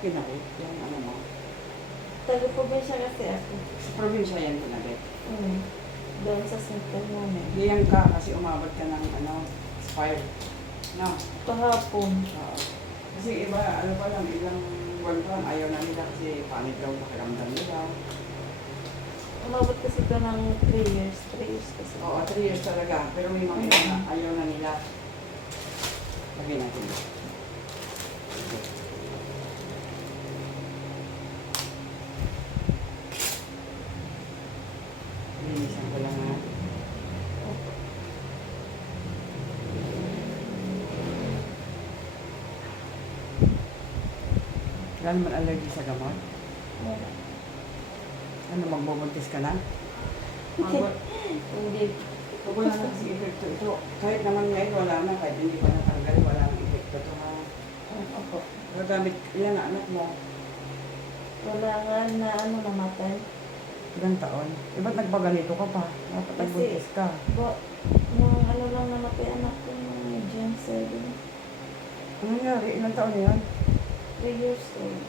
kinabit? Yung ano mo? Taga-probinsya kasi ako. Sa probinsya yan kinabit. Doon sa Central Moment. Diyan ka kasi umabot ka ng ano, expired. No? Kahapon. Oo. Kasi iba, ano pa lang, ilang buwan pa lang, ayaw na nila kasi pangit daw pakiramdam nila. Umabot kasi ito ng 3 years. 3 years kasi. Oo, 3 years talaga. Pero may mga iba na ayaw na nila. Lagay natin. Linisan ko lang ha. Wala naman allergy sa gamot? Wala. Ano, magbubuntis ka na? Hindi. Wala na kasi epekto ito. Kahit naman ngayon wala na, kahit hindi pa natanggal, wala nang epekto ito ha. Ako. Gagamit, ilan na anak mo? Wala nga na ano namatay. Ilang taon? Ba't nagpaganito ka pa? Dapat Kasi- nagbuntis ka. Nung ano lang namatay anak ko nung June 7. Ano nangyari? Ilang taon na yan? 3 years old.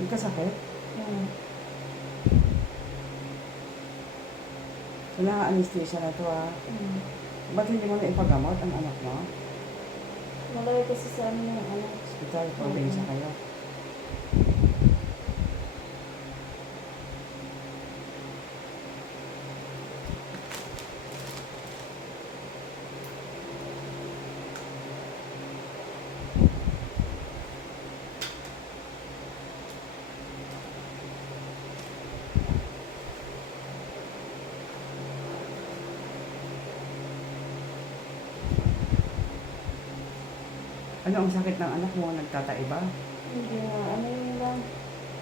Nagkasakit? Hmm. Wala nga anesthesia na ito ha. Ba't hindi mo na ipagamot ang anak mo? Malayo kasi sa amin yung ano. Hospital, probinsya kayo. Ano ang sakit ng anak mo? Nagtataiba? Hindi nga. Ano yun lang?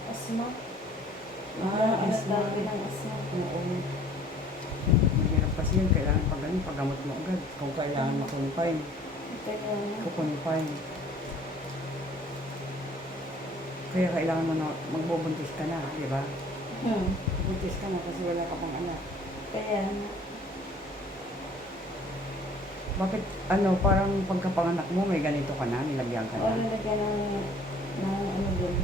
Asma. Asma. Tawag ng asma. Oo. Mahirap kasi yun. Kailangan pag ganun, paggamot mo agad. Kung kailangan makonfine. Kaya Kukonfine. Kaya kailangan mo na magbubuntis ka na, di ba? Buntis ka na kasi wala ka pang anak. Kaya nga. Bakit, ano, parang pagkapanganak mo, may ganito ka na, nilagyan ka Wala na na ng ano din.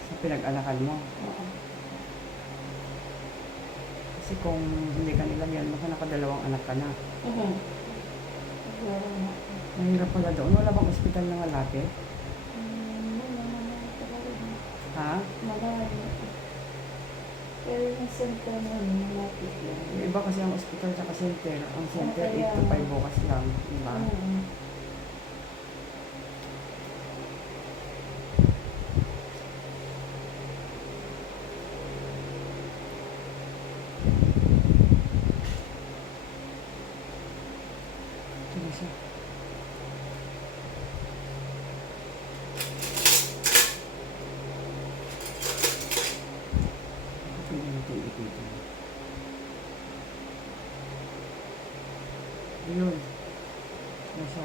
sa pinag-anakan mo. Oo. Kasi kung hindi ka nilagyan, baka nakadalawang anak ka na. Wala na. Mahirap pala doon. Wala bang ospital na malapit? Ha? Malayo. Pero yung center mo, malapit lang. Yung iba kasi ang ospital sa center. Ang center, Kaya 8 to 5 bukas lang. Diba? Ito na siya. Pwede natin ipitin. Ayun. Nasa.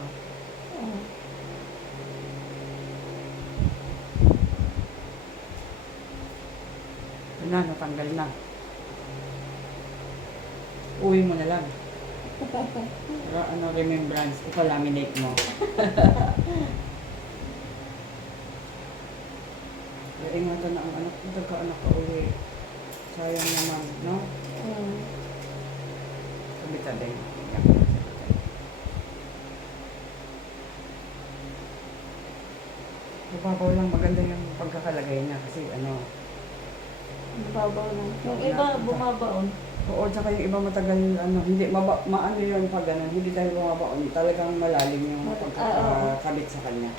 Yun na, natanggal na. Uwi mo na lang. Para ano, remembrance. Ipalaminate mo. Ingatan na ang anak ko. Pagka-anak ka uwi. Sayang naman, no? Tabi-tabi. Yan. Mababaw lang, maganda yung pagkakalagay niya kasi ano. Babaw lang. Yung iba, bumabaon. Oo, tsaka yung iba matagal, ano, hindi, maano yun pag ano, hindi dahil bumabaon, talagang malalim yung pagkakabit sa kanya.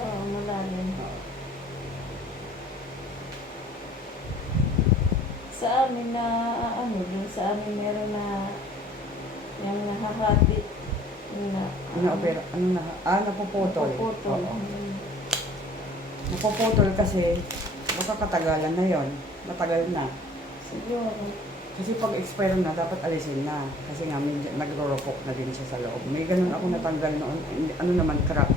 Oo, malalim. Sa amin na, ano, dun sa amin meron na yung nahahati. Ina-opera, ano na, napuputol. Napuputol. Oo. Napuputol kasi, baka katagalan na yon, matagal na. Siguro. Kasi pag expire na, dapat alisin na. Kasi nga, nagro-ropok na din siya sa loob. May ganun ako natanggal noon, ano naman, crack.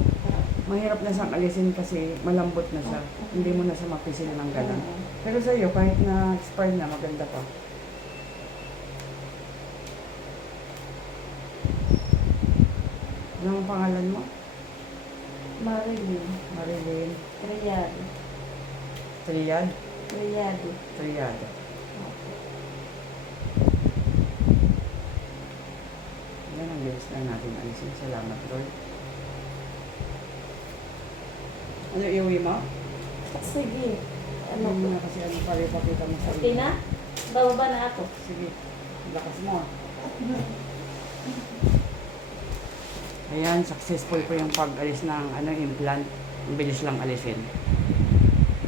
Mahirap na siyang alisin kasi malambot na siya. Hindi mo na siya mapisil ng ganun. Pero sa iyo, kahit na expire na, maganda pa. Ano ang pangalan mo? Marilyn. Marilyn. Triad. Triad. Triad. Triad. Yan ang bilis lang natin alisin. Salamat, Lord. Ano iuwi mo? Sige. Ano Ano na kasi ano pala ipakita mo sa Okay na? Bababa na ako. Sige. Lakas mo. Ayan, successful po yung pag-alis ng implant. Ang bilis lang alisin.